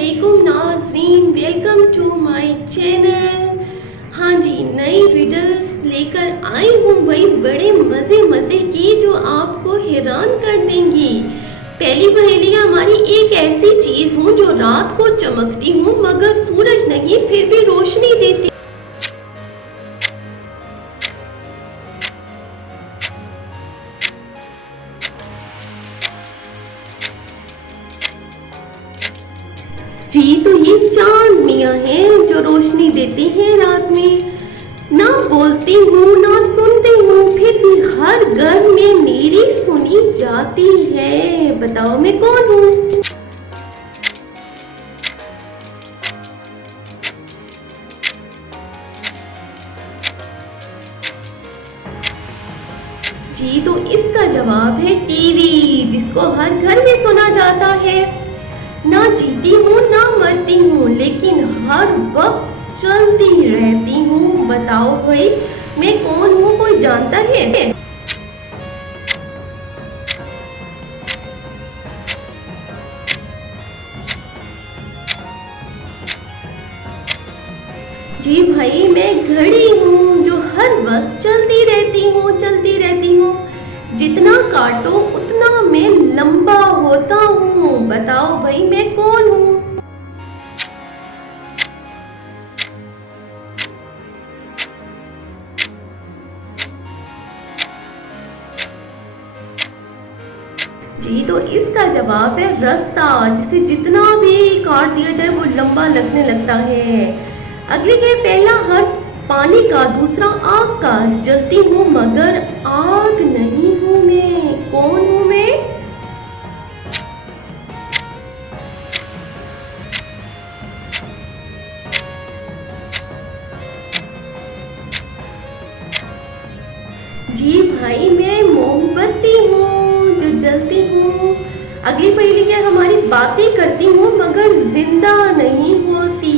अस्सलामुअलैकुम नाज़रीन, welcome to my channel. हाँ जी, नई रिडल्स लेकर आई हूँ भाई, बड़े मज़े मज़े की जो आपको हैरान कर देंगी। पहली पहेली हमारी, एक ऐसी चीज़ हूँ जो रात को चमकती हूँ मगर सूरज नहीं फिर भी रोशनी देती। जी तो ये चांद मियाँ हैं जो रोशनी देते हैं रात में। ना बोलती हूँ ना सुनती हूँ फिर भी हर घर में मेरी सुनी जाती है। बताओ मैं कौन हूँ? जी तो इसका जवाब है टीवी, जिसको हर घर में सुना जाता है। ना जीती हूँ ना मरती हूँ लेकिन हर वक्त चलती रहती हूँ। बताओ भाई मैं कौन हूँ, कोई जानता है? जी भाई मैं घड़ी हूँ जो हर वक्त चलती रहती हूँ, चलती रहती हूँ। जितना काटो उतना मैं लंबा होता हूँ। बताओ भाई मैं कौन हूँ? जी तो इसका जवाब है रास्ता, जिसे जितना भी काट दिया जाए वो लंबा लगने लगता है। अगली है पहला हर्फ पानी का, दूसरा आग का। जलती हूँ मगर आग नहीं हूँ मैं। कौन हूँ मैं? जी भाई मैं मोमबत्ती हूँ जो जलती हूँ। अगली पहेली है हमारी, बातें करती हूँ मगर जिंदा नहीं होती।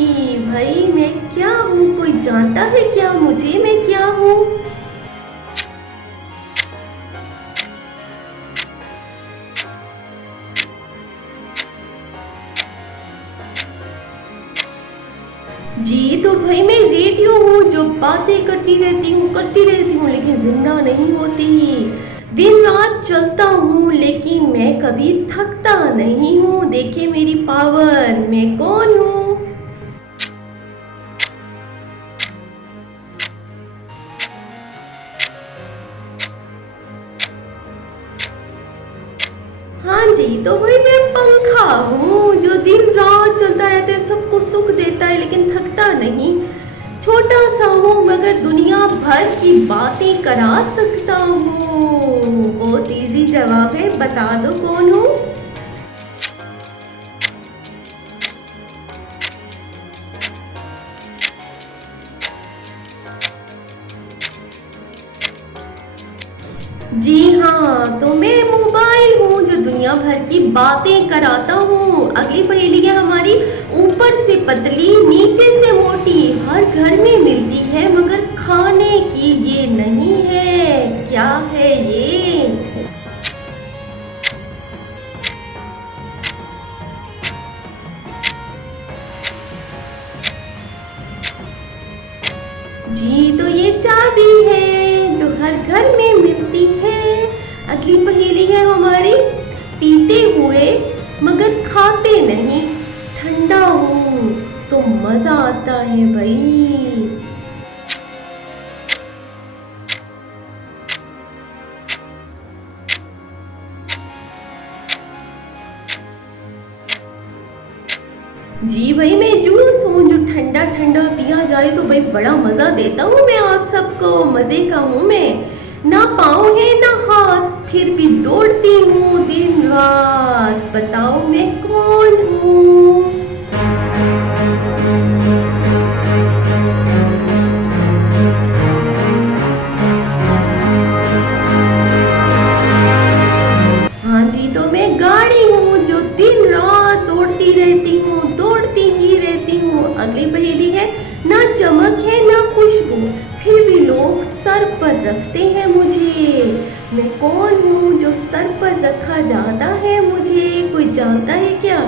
भाई मैं क्या हूँ, कोई जानता है क्या मुझे, मैं क्या हूँ? जी तो भाई मैं रेडियो हूँ जो बातें करती रहती हूँ लेकिन जिंदा नहीं होती। दिन रात चलता हूँ लेकिन मैं कभी थकता नहीं हूँ। देखिए मेरी पावर, मैं कौन हूँ? हाँ जी तो भाई मैं पंखा हूँ जो दिन रात चलता रहता है, सबको सुख देता है लेकिन थकता नहीं। छोटा सा हूँ मगर दुनिया भर की बातें करा सकता हूँ। बहुत इजी जवाब है, बता दो कौन हूँ? जी हाँ तो मैं मोबाइल हूँ जो दुनिया भर की बातें कराता हूँ। अगली पहेली है हमारी, ऊपर से पतली नीचे से मोटी, हर घर में मिलती है मगर खाने की ये नहीं है। क्या है ये? जी तो ये चाबी है जो हर घर में मिलती है। अगली पहेली है हमारी, पीते हुए मगर खाते नहीं, ठंडा हूँ तो मजा आता है भाई। जी भाई मैं जूस हूँ जो ठंडा ठंडा पिया जाए तो भाई बड़ा मजा देता हूँ मैं आप सबको। मजे का हूँ मैं। ना पाँव है ना हाथ फिर भी दौड़ती हूँ दिन रात। बताओ मैं कौन हूँ? हाँ जी तो मैं गाड़ी हूँ जो दिन रात दौड़ती रहती हूँ, दौड़ती ही रहती हूँ। अगली पहेली है, ना चमक है ना खुशबू फिर भी लोग सर पर रखते हैं मुझे। मैं कौन हूँ जो सर पर रखा जाता है मुझे, कोई जानता है क्या?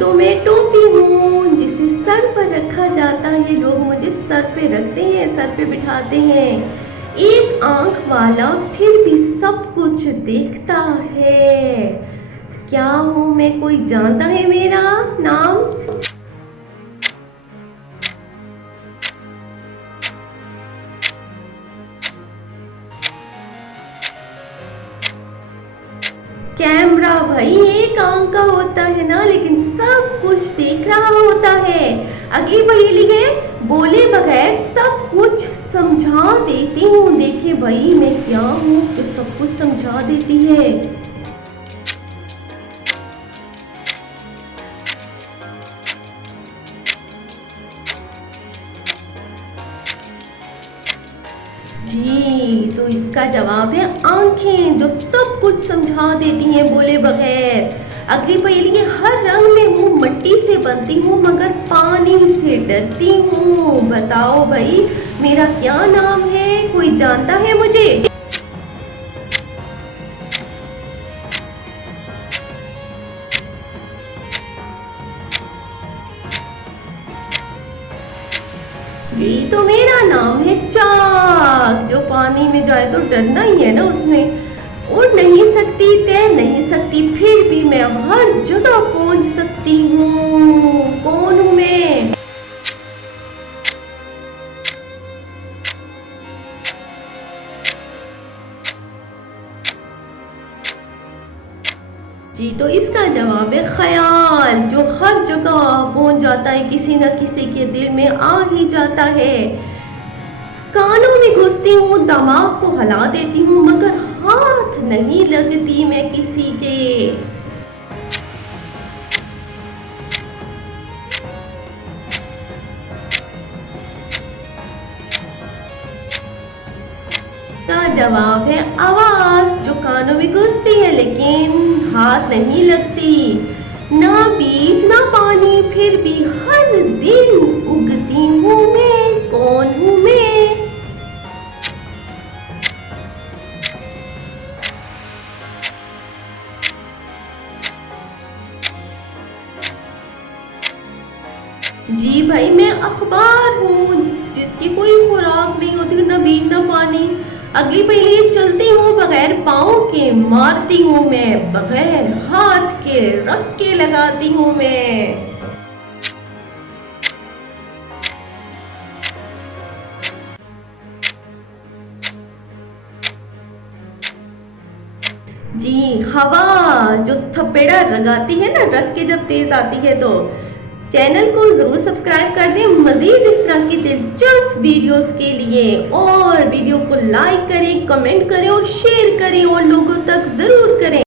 तो मैं टोपी हूँ जिसे सर पर रखा जाता है, लोग मुझे सर पे रखते हैं, सर पे बिठाते हैं। एक आंख वाला फिर भी सब कुछ देखता है। क्या हूँ मैं, कोई जानता है मेरा नाम? कैमरा भाई, एक आंख का होता है ना, लेकिन सब कुछ देख रहा होता है। अगली पहेली है, बोले बगैर सब कुछ समझा देती हूँ। देखिए भाई, मैं क्या हूँ जो सब कुछ समझा देती है। जी, तो इसका जवाब है आंखें, जो सब कुछ समझा देती हैं बोले बगैर। अगली पहेली है, हर रंग में हूँ, मिट्टी से बनती हूँ, मगर पानी से डरती हूँ। बताओ भाई, मेरा क्या नाम है? कोई जानता है मुझे? जी, तो मेरा नाम है चाक, जो पानी में जाए तो डरना ही है ना उसने। उड़ नहीं सकती, तैर नहीं सकती, फिर भी मैं हर जगह पहुंच सकती हूँ। कौन हूँ मैं? जी, तो इसका जवाब है ख्याल, जो हर जगह पहुंच जाता है, किसी न किसी के दिल में आ ही जाता है। कानों में घुसती हूँ, दिमाग को हिला देती हूँ, मगर हाथ नहीं लगती मैं किसी के। का जवाब है आवाज, जो कानों में घुसती है लेकिन हाथ नहीं लगती। ना बीज ना पानी, फिर भी हर दिन उगती हूँ मैं। कौन हूँ मैं? जी भाई, मैं अखबार हूँ, जिसकी कोई खुराक नहीं होती, ना बीज ना पानी। अगली पहेली, चलती हूँ बगैर पाँव के, मारती हूँ मैं बगैर हाथ के, रख के लगाती हूँ मैं। जी, हवा, जो थपेड़ा लगाती है ना, रख के जब तेज आती है तो। चैनल को जरूर सब्सक्राइब कर दें मजीद इस तरह की दिलचस्प वीडियोस के लिए, और वीडियो को लाइक करें, कमेंट करें और शेयर करें, और लोगों तक जरूर करें।